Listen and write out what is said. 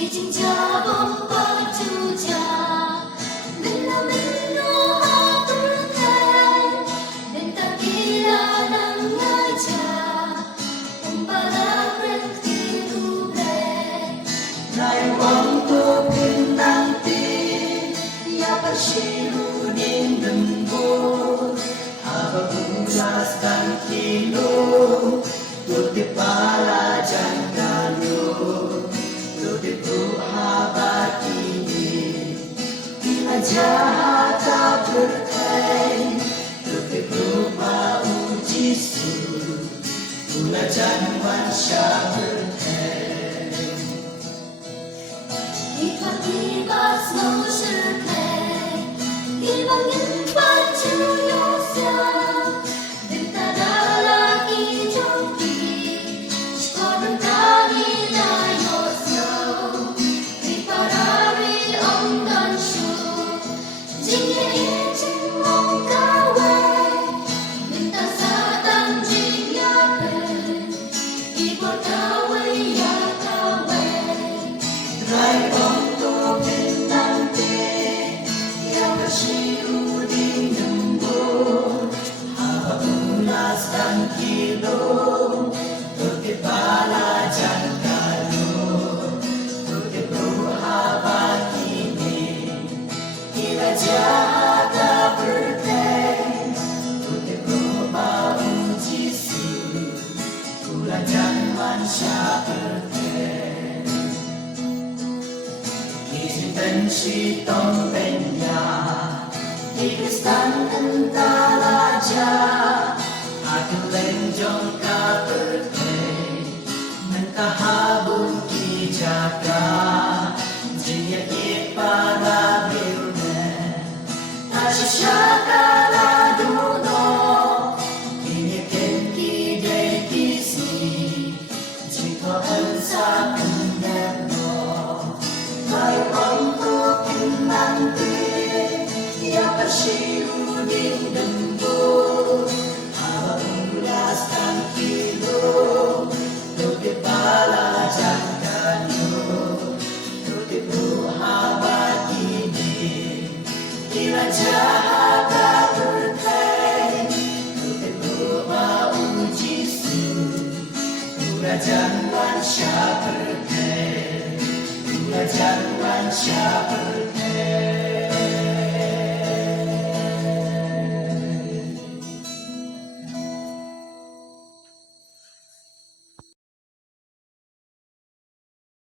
Ijinjabong pagtuja Milo-milo hatulkan Dan takilan ngaja Umpala berhenti rubrek Nay waktu pinanti Ya persilunin lembut Haba bulas dan kilo Tuti pala jangkalo Tuti buhabat ini Bila jahat tak berkain Tuti berupa ujisu Pula jangan syahberkain Tiba-tiba semua serkai Hilangin baju yosan Dan tak ada lagi jompi Sekolah tadi dah yosan Diparari om dan syuk Jika izin mong kawai Minta satang jingya pen Ibu kawai ya kawai Rai untuk pinanti Yang bersiuding lembut Haba bulas dan kilo Tuti pala jangkalo Tuti buhabat ini Bila jahat tak berkain Tuti berupa ujisu Kula jangan syahberkain si tompenya di kristan entalaja aku lenjong ka berkei mentahabun ki jaga